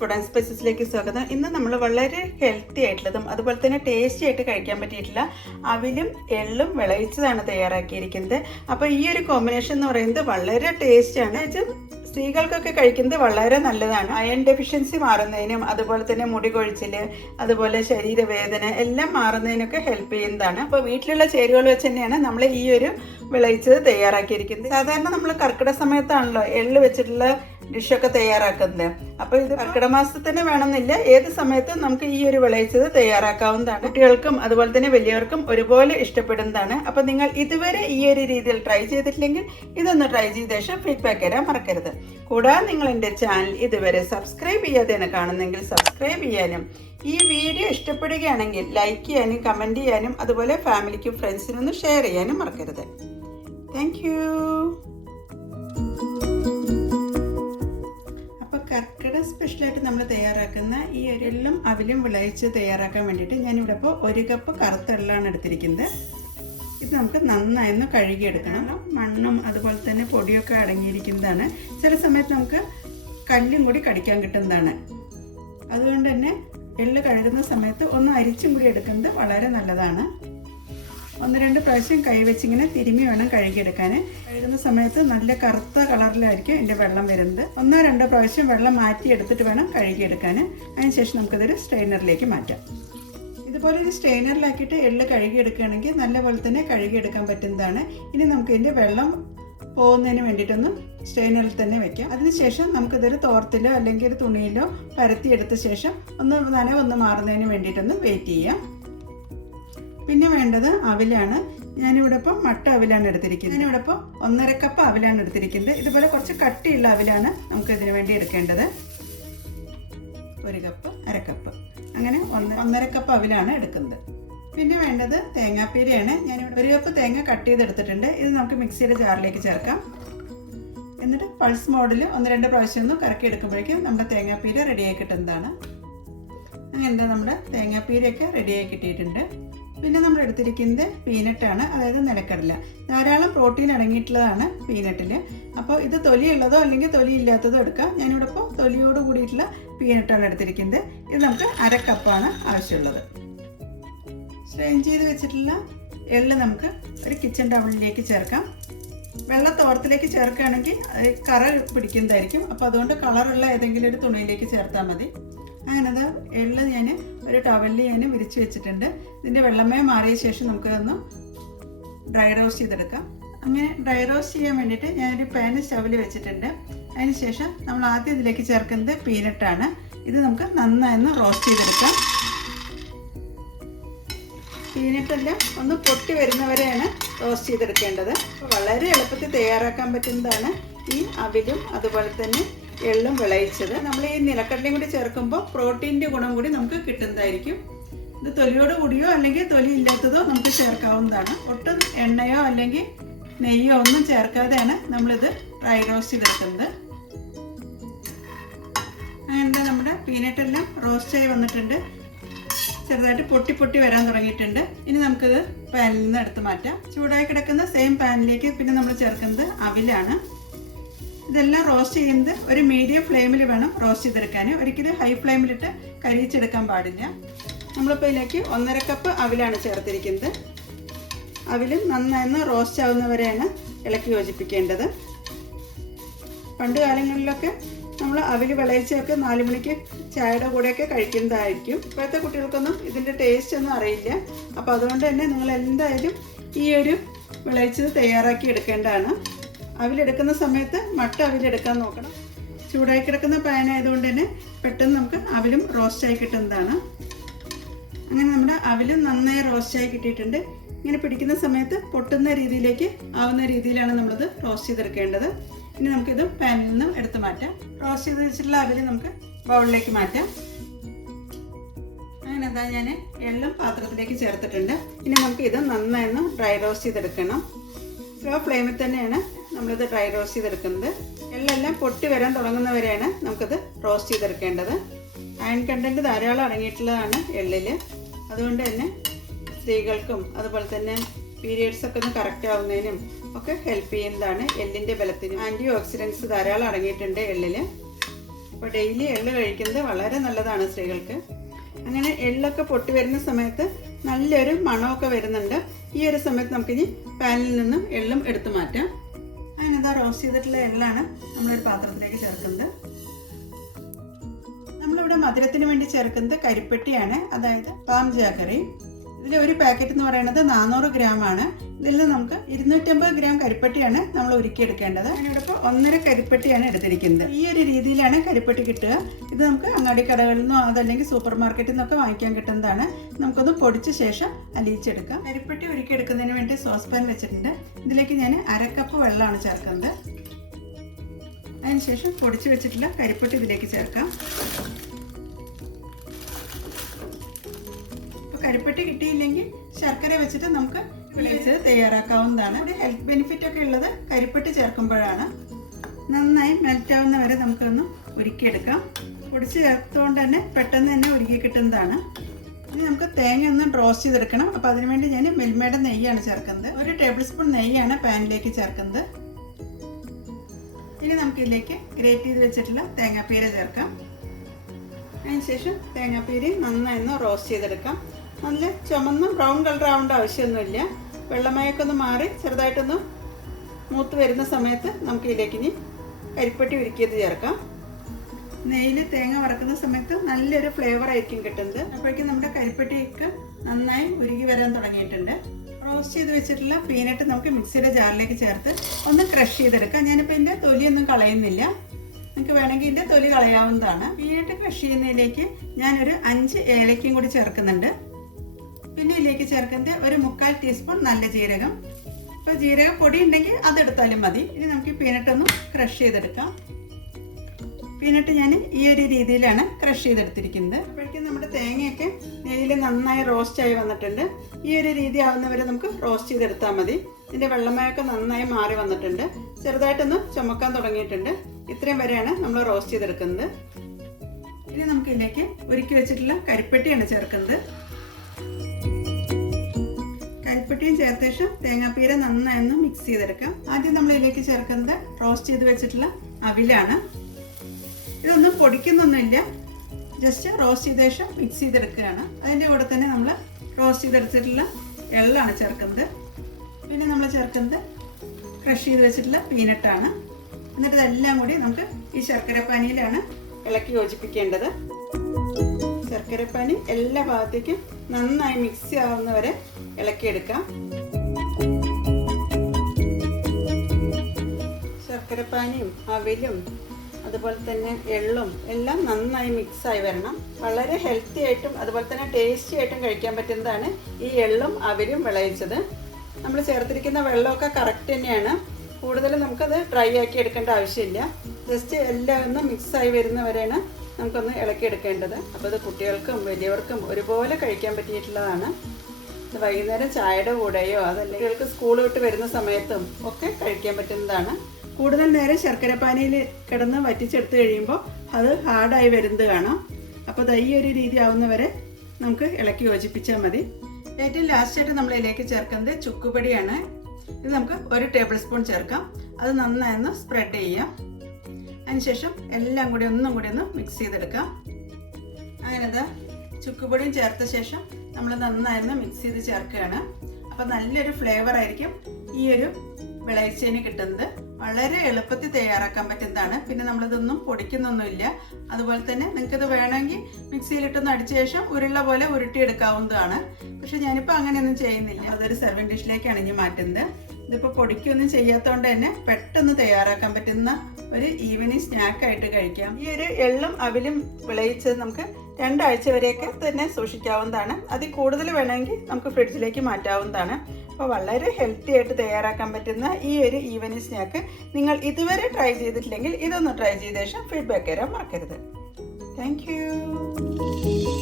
Food and സ്പൈസസിലേക്ക് സ്വാഗതം. ഇന്ന് നമ്മൾ വളരെ ഹെൽത്തി ആയിട്ടുള്ളതും അതുപോലെ തന്നെ ടേസ്റ്റി ആയിട്ട് കഴിക്കാൻ പറ്റിയിട്ടുള്ള അവിലും എള്ളും വിളയിച്ചതാണ് തയ്യാറാക്കിയിരിക്കുന്നത്. അപ്പോൾ ഈ ഒരു കോമ്പിനേഷൻ എന്ന് പറയുന്നത് വളരെ ടേസ്റ്റാണ്. സ്ത്രീകൾക്കൊക്കെ കഴിക്കുന്നത് വളരെ നല്ലതാണ്. അയൺ ഡെഫിഷ്യൻസി മാറുന്നതിനും അതുപോലെ തന്നെ മുടി കൊഴിച്ചിൽ അതുപോലെ ശരീരവേദന എല്ലാം മാറുന്നതിനൊക്കെ ഹെൽപ്പ് ചെയ്യുന്നതാണ്. അപ്പോൾ വീട്ടിലുള്ള ചേരുവകൾ വെച്ച് തന്നെയാണ് നമ്മൾ ഈ ഒരു വിളയിച്ചത് തയ്യാറാക്കിയിരിക്കുന്നത്. സാധാരണ നമ്മൾ കർക്കിടക സമയത്താണല്ലോ എള്ള് വെച്ചിട്ടുള്ള ഡിഷൊക്കെ തയ്യാറാക്കുന്നത്. അപ്പോൾ ഇത് കർക്കിടക മാസത്തിൽ തന്നെ വേണമെന്നില്ല, ഏത് സമയത്തും നമുക്ക് ഈ ഒരു വിളയിച്ചത് തയ്യാറാക്കാവുന്നതാണ്. കുട്ടികൾക്കും അതുപോലെ തന്നെ വലിയവർക്കും ഒരുപോലെ ഇഷ്ടപ്പെടുന്നതാണ്. അപ്പോൾ നിങ്ങൾ ഇതുവരെ ഈ ഒരു രീതിയിൽ ട്രൈ ചെയ്തിട്ടില്ലെങ്കിൽ ഇതൊന്ന് ട്രൈ ചെയ്ത ശേഷം ഫീഡ്ബാക്ക് തരാൻ മറക്കരുത്. കൂടാതെ നിങ്ങൾ എൻ്റെ ചാനൽ ഇതുവരെ സബ്സ്ക്രൈബ് ചെയ്യാതെയാണ് കാണുന്നെങ്കിൽ സബ്സ്ക്രൈബ് ചെയ്യാനും ഈ വീഡിയോ ഇഷ്ടപ്പെടുകയാണെങ്കിൽ ലൈക്ക് ചെയ്യാനും കമൻറ്റ് ചെയ്യാനും അതുപോലെ ഫാമിലിക്കും ഫ്രണ്ട്സിനും ഒന്ന് ഷെയർ ചെയ്യാനും മറക്കരുത്. Thank you. കർക്കിടക സ്പെഷ്യലായിട്ട് നമ്മൾ തയ്യാറാക്കുന്ന ഈ എള്ളും അവിലും വിളയിച്ച് തയ്യാറാക്കാൻ വേണ്ടിയിട്ട് ഞാനിവിടെ ഇപ്പോൾ 1 കപ്പ് കറുത്ത എള്ളാണ് എടുത്തിരിക്കുന്നത്. ഇത് നമുക്ക് നന്നായി കഴുകിയെടുക്കണം. മണ്ണും അതുപോലെ തന്നെ പൊടിയൊക്കെ അടങ്ങിയിരിക്കുന്നതാണ്. ചില സമയത്ത് നമുക്ക് കല്ലും കൂടി കടിക്കാൻ കിട്ടുന്നതാണ്. അതുകൊണ്ട് തന്നെ എള്ള് കഴുകുന്ന സമയത്ത് ഒന്ന് അരിച്ചും കൂടി എടുക്കുന്നത് വളരെ നല്ലതാണ്. 1-2 പ്രാവശ്യം കൈവച്ചിങ്ങനെ തിരുമ്മി വേണം കഴുകിയെടുക്കാൻ. കഴുകുന്ന സമയത്ത് നല്ല കറുത്ത കളറിലായിരിക്കും എൻ്റെ വെള്ളം വരുന്നത്. 1-2 പ്രാവശ്യം വെള്ളം മാറ്റിയെടുത്തിട്ട് വേണം കഴുകിയെടുക്കാൻ. അതിനുശേഷം നമുക്കിതൊരു സ്ട്രെയിനറിലേക്ക് മാറ്റാം. ഇതുപോലെ ഒരു സ്ട്രെയിനറിലാക്കിയിട്ട് എള്ള് കഴുകിയെടുക്കുകയാണെങ്കിൽ നല്ലപോലെ തന്നെ കഴുകിയെടുക്കാൻ പറ്റുന്നതാണ്. ഇനി നമുക്ക് ഇതിൻ്റെ വെള്ളം പോകുന്നതിന് വേണ്ടിയിട്ടൊന്ന് സ്ട്രെയിനറിൽ തന്നെ വെക്കാം. അതിനുശേഷം നമുക്കിതൊരു തോർത്തിലോ അല്ലെങ്കിൽ ഒരു തുണിയിലോ പരത്തിയെടുത്ത ശേഷം നനവൊന്ന് മാറുന്നതിന് വേണ്ടിയിട്ടൊന്ന് വെയിറ്റ് ചെയ്യാം. പിന്നെ വേണ്ടത് അവിലാണ്. ഞാനിവിടെ ഇപ്പോൾ മട്ട അവിലാണ് എടുത്തിരിക്കുന്നത്. ഞാനിവിടെ ഇപ്പോൾ 1.5 കപ്പ് അവിലാണ് എടുത്തിരിക്കുന്നത്. ഇതുപോലെ കുറച്ച് കട്ടിയുള്ള അവിലാണ് നമുക്ക് ഇതിനു വേണ്ടി എടുക്കേണ്ടത്. 1 കപ്പ്, 1/2 കപ്പ്, അങ്ങനെ 1.5 കപ്പ് അവിലാണ് എടുക്കുന്നത്. പിന്നെ വേണ്ടത് തേങ്ങാപ്പീരയാണ്. ഞാനിവിടെ 1 കപ്പ് തേങ്ങ കട്ട് ചെയ്തെടുത്തിട്ടുണ്ട്. ഇത് നമുക്ക് മിക്സിയുടെ ജാറിലേക്ക് ചേർക്കാം. എന്നിട്ട് പൾസ് മോഡിൽ 1-2 പ്രാവശ്യം ഒന്ന് കറക്കി എടുക്കുമ്പോഴേക്കും നമ്മുടെ തേങ്ങാപ്പീര റെഡിയായി കിട്ടുന്നതാണ്. അങ്ങനെ നമ്മുടെ തേങ്ങാപ്പീരയൊക്കെ റെഡിയായി കിട്ടിയിട്ടുണ്ട്. പിന്നെ നമ്മൾ എടുത്തിരിക്കുന്നത് പീനട്ടാണ്, അതായത് നിലക്കടല. ധാരാളം പ്രോട്ടീൻ അടങ്ങിയിട്ടുള്ളതാണ് പീനട്ടിൽ. അപ്പോൾ ഇത് തൊലിയുള്ളതോ അല്ലെങ്കിൽ തൊലി ഇല്ലാത്തതോ എടുക്കാം. ഞാനിവിടെ ഇപ്പോൾ തൊലിയോട് കൂടിയിട്ടുള്ള പീനട്ടാണ് എടുത്തിരിക്കുന്നത്. ഇത് നമുക്ക് 1/2 കപ്പാണ് ആവശ്യമുള്ളത്. സ്ട്രെയിൻ ചെയ്ത് വെച്ചിട്ടുള്ള എള്ള് നമുക്ക് ഒരു കിച്ചൺ ടവലിലേക്ക് ചേർക്കാം. വെള്ളത്തോർത്തിലേക്ക് ചേർക്കുകയാണെങ്കിൽ കറ പിടിക്കുന്നതായിരിക്കും. അപ്പോൾ അതുകൊണ്ട് കളറുള്ള ഏതെങ്കിലും ഒരു തുണിയിലേക്ക് ചേർത്താൽ മതി. അങ്ങനെ എള്ള് ഞാൻ ഒരു ടവലിൽ ഞാൻ വിരിച്ച് വെച്ചിട്ടുണ്ട്. ഇതിൻ്റെ വെള്ളമേ മാറിയ ശേഷം നമുക്കതൊന്ന് ഡ്രൈ റോസ്റ്റ് ചെയ്തെടുക്കാം. അങ്ങനെ ഡ്രൈ റോസ്റ്റ് ചെയ്യാൻ വേണ്ടിയിട്ട് ഞാനൊരു പാന് സ്റ്റവിൽ വെച്ചിട്ടുണ്ട്. അതിന് ശേഷം നമ്മൾ ആദ്യം ഇതിലേക്ക് ചേർക്കുന്നത് പീനട്ടാണ്. ഇത് നമുക്ക് നന്നായി റോസ്റ്റ് ചെയ്തെടുക്കാം. പീനട്ടെല്ലാം ഒന്ന് പൊട്ടി വരുന്നവരെയാണ് റോസ്റ്റ് ചെയ്തെടുക്കേണ്ടത്. അപ്പോൾ വളരെ എളുപ്പത്തിൽ തയ്യാറാക്കാൻ പറ്റുന്നതാണ് ഈ അവിലും അതുപോലെ തന്നെ എള്ളും വിളയിച്ചത്. നമ്മൾ ഈ നിലക്കടലയും കൂടി ചേർക്കുമ്പോൾ പ്രോട്ടീൻ്റെ ഗുണം കൂടി നമുക്ക് കിട്ടുന്നതായിരിക്കും. ഇത് തൊലിയോട് കൂടിയോ അല്ലെങ്കിൽ തൊലി ഇല്ലാത്തതോ നമുക്ക് ചേർക്കാവുന്നതാണ്. ഒട്ടും എണ്ണയോ അല്ലെങ്കിൽ നെയ്യോ ഒന്നും ചേർക്കാതെയാണ് നമ്മളിത് ഡ്രൈ റോസ്റ്റ് ചെയ്തെടുക്കുന്നത്. അങ്ങനെ നമ്മുടെ പീനട്ടെല്ലാം റോസ്റ്റായി വന്നിട്ടുണ്ട്. ചെറുതായിട്ട് പൊട്ടി വരാൻ തുടങ്ങിയിട്ടുണ്ട്. ഇനി നമുക്കിത് പാനിൽ നിന്ന് എടുത്ത് മാറ്റാം. ചൂടായി കിടക്കുന്ന സെയിം പാനിലേക്ക് പിന്നെ നമ്മൾ ചേർക്കുന്നത് അവിലാണ്. ഇതെല്ലാം റോസ്റ്റ് ചെയ്യുന്നത് ഒരു മീഡിയം ഫ്ലെയിമിൽ വേണം റോസ്റ്റ് ചെയ്തെടുക്കാൻ. ഒരിക്കലും ഹൈ ഫ്ലെയിമിലിട്ട് കരിയിച്ചെടുക്കാൻ പാടില്ല. നമ്മളിപ്പോൾ ഇതിലേക്ക് 1.5 കപ്പ് അവിലാണ് ചേർത്തിരിക്കുന്നത്. അവിലും നന്നായി റോസ്റ്റ് ആവുന്നവരെയാണ് ഇളക്കി യോജിപ്പിക്കേണ്ടത്. പണ്ട് കാലങ്ങളിലൊക്കെ നമ്മൾ അവിൽ വിളയിച്ചൊക്കെ 4 മണിക്ക് ചായയുടെ കൂടെയൊക്കെ കഴിക്കുന്നതായിരിക്കും. ഇപ്പോഴത്തെ കുട്ടികൾക്കൊന്നും ഇതിൻ്റെ ടേസ്റ്റ് ഒന്നും അറിയില്ല. അപ്പോൾ അതുകൊണ്ട് തന്നെ നിങ്ങൾ എന്തായാലും ഈ ഒരു വിളയിച്ചത് തയ്യാറാക്കി എടുക്കേണ്ടതാണ്. അവിലെടുക്കുന്ന സമയത്ത് മട്ട അവിലെടുക്കാൻ നോക്കണം. ചൂടായി കിടക്കുന്ന പാൻ ആയതുകൊണ്ട് തന്നെ പെട്ടെന്ന് നമുക്ക് അവിലും റോസ്റ്റായി കിട്ടുന്നതാണ്. അങ്ങനെ നമ്മുടെ അവിലും നന്നായി റോസ്റ്റായി കിട്ടിയിട്ടുണ്ട്. ഇങ്ങനെ പിടിക്കുന്ന സമയത്ത് പൊട്ടുന്ന രീതിയിലേക്ക് ആവുന്ന രീതിയിലാണ് നമ്മളിത് റോസ്റ്റ് ചെയ്തെടുക്കേണ്ടത്. ഇനി നമുക്കിത് പാനിൽ നിന്ന് എടുത്ത് മാറ്റാം. റോസ്റ്റ് ചെയ്ത് വെച്ചിട്ടുള്ള അവിൽ നമുക്ക് ബൗളിലേക്ക് മാറ്റാം. അങ്ങനെ എന്താ ഞാൻ എള്ളും പാത്രത്തിലേക്ക് ചേർത്തിട്ടുണ്ട്. ഇനി നമുക്ക് ഇത് നന്നായി ഡ്രൈ റോസ്റ്റ് ചെയ്തെടുക്കണം. സ്ലോ ഫ്ലെയിമിൽ തന്നെയാണ് നമ്മളിത് ഡ്രൈ റോസ്റ്റ് ചെയ്തെടുക്കുന്നത്. എള്ളെല്ലാം പൊട്ടി വരാൻ തുടങ്ങുന്നവരെയാണ് നമുക്കിത് റോസ്റ്റ് ചെയ്തെടുക്കേണ്ടത്. അയൺ കണ്ടൻറ്റ് ധാരാളം അടങ്ങിയിട്ടുള്ളതാണ് എള്ളിൽ. അതുകൊണ്ട് തന്നെ സ്ത്രീകൾക്കും അതുപോലെ തന്നെ പീരിയഡ്സ് ഒക്കെ ഒന്ന് കറക്റ്റ് ആവുന്നതിനും ഒക്കെ ഹെൽപ്പ് ചെയ്യുന്നതാണ്. എള്ളിൻ്റെ ബലത്തിനും ആൻറ്റി ഓക്സിഡൻസ് ധാരാളം അടങ്ങിയിട്ടുണ്ട് എള്ളിൽ. അപ്പോൾ ഡെയിലി എള്ള് കഴിക്കുന്നത് വളരെ നല്ലതാണ് സ്ത്രീകൾക്ക്. അങ്ങനെ എള്ളൊക്കെ പൊട്ടി വരുന്ന സമയത്ത് നല്ലൊരു മണമൊക്കെ വരുന്നുണ്ട്. ഈ ഒരു സമയത്ത് നമുക്കിനി പാനിൽ നിന്നും എള്ളും എടുത്തു മാറ്റാം. അങ്ങനെ ഇതാ റോസ്റ്റ് ചെയ്തിട്ടുള്ള എള്ളാണ് നമ്മളൊരു പാത്രത്തിലേക്ക് ചേർക്കുന്നത്. നമ്മളിവിടെ മധുരത്തിന് വേണ്ടി ചേർക്കുന്നത് കരിപ്പെട്ടിയാണ്, അതായത് പാം ജാഗറി. ഇതിൽ ഒരു പാക്കറ്റ് എന്ന് പറയുന്നത് 400 ഗ്രാമാണ്. ഇതിൽ നിന്ന് നമുക്ക് 250 ഗ്രാം കരിപ്പെട്ടിയാണ് നമ്മൾ ഉരുക്കിയെടുക്കേണ്ടത്. അതിനോട് ഇപ്പോൾ 1.5 കരിപ്പെട്ടിയാണ് എടുത്തിരിക്കുന്നത്. ഈ ഒരു രീതിയിലാണ് കരിപ്പെട്ടി കിട്ടുക. ഇത് നമുക്ക് അങ്ങാടി കടകളിൽ നിന്നോ അതല്ലെങ്കിൽ സൂപ്പർ മാർക്കറ്റിൽ നിന്നൊക്കെ വാങ്ങിക്കാൻ കിട്ടുന്നതാണ്. നമുക്കൊന്ന് പൊടിച്ച ശേഷം അലിയിച്ചെടുക്കാം. കരിപ്പെട്ടി ഉരുക്കിയെടുക്കുന്നതിന് വേണ്ടി സോസ് പാൻ വെച്ചിട്ടുണ്ട്. ഇതിലേക്ക് ഞാൻ 1/2 കപ്പ് വെള്ളമാണ് ചേർക്കുന്നത്. അതിനുശേഷം പൊടിച്ച് വെച്ചിട്ടുള്ള കരിപ്പെട്ടി ഇതിലേക്ക് ചേർക്കാം. കരിപ്പെട്ടി കിട്ടിയില്ലെങ്കിൽ ശർക്കര വെച്ചിട്ട് നമുക്ക് വിളയിച്ചത് തയ്യാറാക്കാവുന്നതാണ്. ഒരു ഹെൽത്ത് ബെനിഫിറ്റ് ഒക്കെ ഉള്ളത് കരിപ്പെട്ടി ചേർക്കുമ്പോഴാണ്. നന്നായി മെൽറ്റ് ആവുന്ന വരെ നമുക്കൊന്ന് ഉരുക്കിയെടുക്കാം. പൊടിച്ച് ചേർത്തുകൊണ്ട് തന്നെ പെട്ടെന്ന് തന്നെ ഉരുക്കി കിട്ടുന്നതാണ്. ഇനി നമുക്ക് തേങ്ങ ഒന്ന് റോസ്റ്റ് ചെയ്തെടുക്കണം. അപ്പോൾ അതിനുവേണ്ടി ഞാൻ മിൽമയുടെ നെയ്യാണ് ചേർക്കുന്നത്. 1 ടേബിൾ സ്പൂൺ നെയ്യാണ് പാനിലേക്ക് ചേർക്കുന്നത്. ഇനി നമുക്കിതിലേക്ക് ഗ്രേറ്റ് ചെയ്ത് വെച്ചിട്ടുള്ള തേങ്ങാപ്പീര ചേർക്കാം. അതിനുശേഷം തേങ്ങാപ്പീര നന്നായി ഒന്ന് റോസ്റ്റ് ചെയ്തെടുക്കാം. നല്ല ചുമന്ന ബ്രൗൺ കളർ ആവേണ്ട ആവശ്യമൊന്നുമില്ല. വെള്ളമയൊക്കെ ഒന്ന് മാറി ചെറുതായിട്ടൊന്ന് മൂത്ത് വരുന്ന സമയത്ത് നമുക്ക് ഇതിലേക്ക് ഇനി കരിപ്പെട്ടി ഉരുക്കിയത് ചേർക്കാം. നെയ്യിൽ തേങ്ങ വറക്കുന്ന സമയത്ത് നല്ലൊരു ഫ്ലേവർ ആയിരിക്കും കിട്ടുന്നത്. അപ്പോഴേക്കും നമ്മുടെ കരിപ്പെട്ടിയൊക്കെ നന്നായി ഉരുകി വരാൻ തുടങ്ങിയിട്ടുണ്ട്. റോസ്റ്റ് ചെയ്ത് വെച്ചിട്ടുള്ള പീനട്ട് നമുക്ക് മിക്സിയുടെ ജാറിലേക്ക് ചേർത്ത് ഒന്ന് ക്രഷ് ചെയ്തെടുക്കാം. ഞാനിപ്പോൾ ഇതിൻ്റെ തൊലിയൊന്നും കളയുന്നില്ല. നിങ്ങൾക്ക് വേണമെങ്കിൽ ഇതിൻ്റെ തൊലി കളയാവുന്നതാണ്. പീനട്ട് ക്രഷ് ചെയ്യുന്നതിലേക്ക് ഞാനൊരു 5 ഏലക്കയും കൂടി ചേർക്കുന്നുണ്ട്. പിന്നെ ഇതിലേക്ക് ചേർക്കുന്നത് ഒരു 1/4 ടീസ്പൂൺ നല്ല ജീരകം. ഇപ്പോൾ ജീരക പൊടി ഉണ്ടെങ്കിൽ അതെടുത്താലും മതി. ഇനി നമുക്ക് ഈ പീനട്ടൊന്ന് ക്രഷ് ചെയ്തെടുക്കാം. പീനട്ട് ഞാൻ ഈ ഒരു രീതിയിലാണ് ക്രഷ് ചെയ്തെടുത്തിരിക്കുന്നത്. അപ്പോഴേക്കും നമ്മുടെ തേങ്ങയൊക്കെ നെയ്യിൽ നന്നായി റോസ്റ്റായി വന്നിട്ടുണ്ട്. ഈ ഒരു രീതി ആവുന്നവരെ നമുക്ക് റോസ്റ്റ് ചെയ്തെടുത്താൽ മതി. ഇതിൻ്റെ വെള്ളമയൊക്കെ നന്നായി മാറി വന്നിട്ടുണ്ട്. ചെറുതായിട്ടൊന്ന് ചുമക്കാൻ തുടങ്ങിയിട്ടുണ്ട്. ഇത്രയും വരെയാണ് നമ്മൾ റോസ്റ്റ് ചെയ്തെടുക്കുന്നത്. ഇനി നമുക്ക് ഇതിലേക്ക് ഉരുക്കി വെച്ചിട്ടുള്ള കരിപ്പെട്ടിയാണ് ചേർക്കുന്നത്. കരിപ്പെട്ടിയും ചേർത്ത ശേഷം തേങ്ങാപ്പീര നന്നായി ഒന്ന് മിക്സ് ചെയ്തെടുക്കാം. ആദ്യം നമ്മൾ ഇതിലേക്ക് ചേർക്കുന്നത് റോസ്റ്റ് ചെയ്ത് വെച്ചിട്ടുള്ള അവിലാണ്. ഇതൊന്നും പൊടിക്കുന്നൊന്നുമില്ല, ജസ്റ്റ് റോസ്റ്റ് ചെയ്ത ശേഷം മിക്സ് ചെയ്തെടുക്കുകയാണ്. അതിൻ്റെ കൂടെ തന്നെ നമ്മൾ റോസ്റ്റ് ചെയ്തെടുത്തിട്ടുള്ള എള്ളാണ് ചേർക്കുന്നത്. പിന്നെ നമ്മൾ ചേർക്കുന്നത് ക്രഷ് ചെയ്ത് വെച്ചിട്ടുള്ള പീനട്ടാണ്. എന്നിട്ട് ഇതെല്ലാം കൂടി നമുക്ക് ഈ ശർക്കരപ്പാനിയിലാണ് ഇളക്കി യോജിപ്പിക്കേണ്ടത്. ശർക്കരപ്പാനി എല്ലാ ഭാഗത്തേക്കും നന്നായി മിക്സ് ആവുന്നവരെ ഇളക്കിയെടുക്കാം. ശർക്കരപ്പാനിയും അവിലും അതുപോലെ തന്നെ എള്ളും എല്ലാം നന്നായി മിക്സായി വരണം. വളരെ ഹെൽത്തി ആയിട്ടും അതുപോലെ തന്നെ ടേസ്റ്റി ആയിട്ടും കഴിക്കാൻ പറ്റുന്നതാണ് ഈ എള്ളും അവിലും വിളയിച്ചത്. നമ്മൾ ചേർത്തിരിക്കുന്ന വെള്ളമൊക്കെ കറക്റ്റ് തന്നെയാണ്. കൂടുതൽ നമുക്കത് ഡ്രൈ ആക്കി എടുക്കേണ്ട ആവശ്യമില്ല. ജസ്റ്റ് എല്ലാം ഒന്ന് മിക്സായി വരുന്നവരെയാണ് നമുക്കൊന്ന് ഇളക്കിയെടുക്കേണ്ടത്. അപ്പോൾ ഇത് കുട്ടികൾക്കും വലിയവർക്കും ഒരുപോലെ കഴിക്കാൻ പറ്റിയിട്ടുള്ളതാണ്. ഇത് വൈകുന്നേരം ചായയുടെ കൂടെയോ അതല്ലെങ്കിൽ കുട്ടികൾക്ക് സ്കൂൾ വിട്ട് വരുന്ന സമയത്തും ഒക്കെ കഴിക്കാൻ പറ്റുന്നതാണ്. കൂടുതൽ നേരം ശർക്കരപ്പാനിയിൽ കിടന്ന് വറ്റിച്ചെടുത്ത് കഴിയുമ്പോൾ അത് ഹാർഡായി വരുന്നത് കാണാം. അപ്പോൾ ഈ ഒരു രീതി ആവുന്നവരെ നമുക്ക് ഇളക്കി യോജിപ്പിച്ചാൽ മതി. ഏറ്റവും ലാസ്റ്റായിട്ട് നമ്മൾ ഇതിലേക്ക് ചേർക്കുന്നത് ചുക്കുപൊടിയാണ്. ഇത് നമുക്ക് 1 ടേബിൾ സ്പൂൺ ചേർക്കാം. അത് നന്നായി ഒന്ന് സ്പ്രെഡ് ചെയ്യാം. അതിനുശേഷം എല്ലാം കൂടി ഒന്നും കൂടി ഒന്ന് മിക്സ് ചെയ്തെടുക്കാം. അങ്ങനെ ചുക്കുപൊടിയും ചേർത്ത ശേഷം നമ്മൾ നന്നായി ഒന്ന് മിക്സ് ചെയ്ത് ചേർക്കുകയാണ്. അപ്പോൾ നല്ലൊരു ഫ്ലേവർ ആയിരിക്കും ഈ ഒരു വിളയിച്ചതിന് കിട്ടുന്നത്. വളരെ എളുപ്പത്തിൽ തയ്യാറാക്കാൻ പറ്റുന്നതാണ്. പിന്നെ നമ്മളിതൊന്നും പൊടിക്കുന്നൊന്നുമില്ല. അതുപോലെ തന്നെ നിങ്ങൾക്കിത് വേണമെങ്കിൽ മിക്സിയിലിട്ടൊന്ന് അടിച്ച ശേഷം ഉരുള പോലെ ഉരുട്ടിയെടുക്കാവുന്നതാണ്. പക്ഷെ ഞാനിപ്പോൾ അങ്ങനെയൊന്നും ചെയ്യുന്നില്ല. അതൊരു സെർവിങ് ഡിഷിലേക്കാണ് ഇനി മാറ്റുന്നത്. ഇതിപ്പോൾ പൊടിക്കൊന്നും ചെയ്യാത്തതുകൊണ്ട് തന്നെ പെട്ടെന്ന് തയ്യാറാക്കാൻ പറ്റുന്ന ഒരു ഈവനിങ് സ്നാക്കായിട്ട് കഴിക്കാം. ഈ ഒരു എള്ളും അവിലും വിളയിച്ചത് നമുക്ക് 2 ആഴ്ച വരെയൊക്കെ തന്നെ സൂക്ഷിക്കാവുന്നതാണ്. അതിൽ കൂടുതൽ വേണമെങ്കിൽ നമുക്ക് ഫ്രിഡ്ജിലേക്ക് മാറ്റാവുന്നതാണ്. അപ്പോൾ വളരെ ഹെൽത്തി ആയിട്ട് തയ്യാറാക്കാൻ പറ്റുന്ന ഈ ഒരു ഈവനിങ് സ്നാക്ക് നിങ്ങൾ ഇതുവരെ ട്രൈ ചെയ്തിട്ടില്ലെങ്കിൽ ഇതൊന്ന് ട്രൈ ചെയ്ത ശേഷം ഫീഡ്ബാക്ക് തരാൻ മറക്കരുത്. Thank you.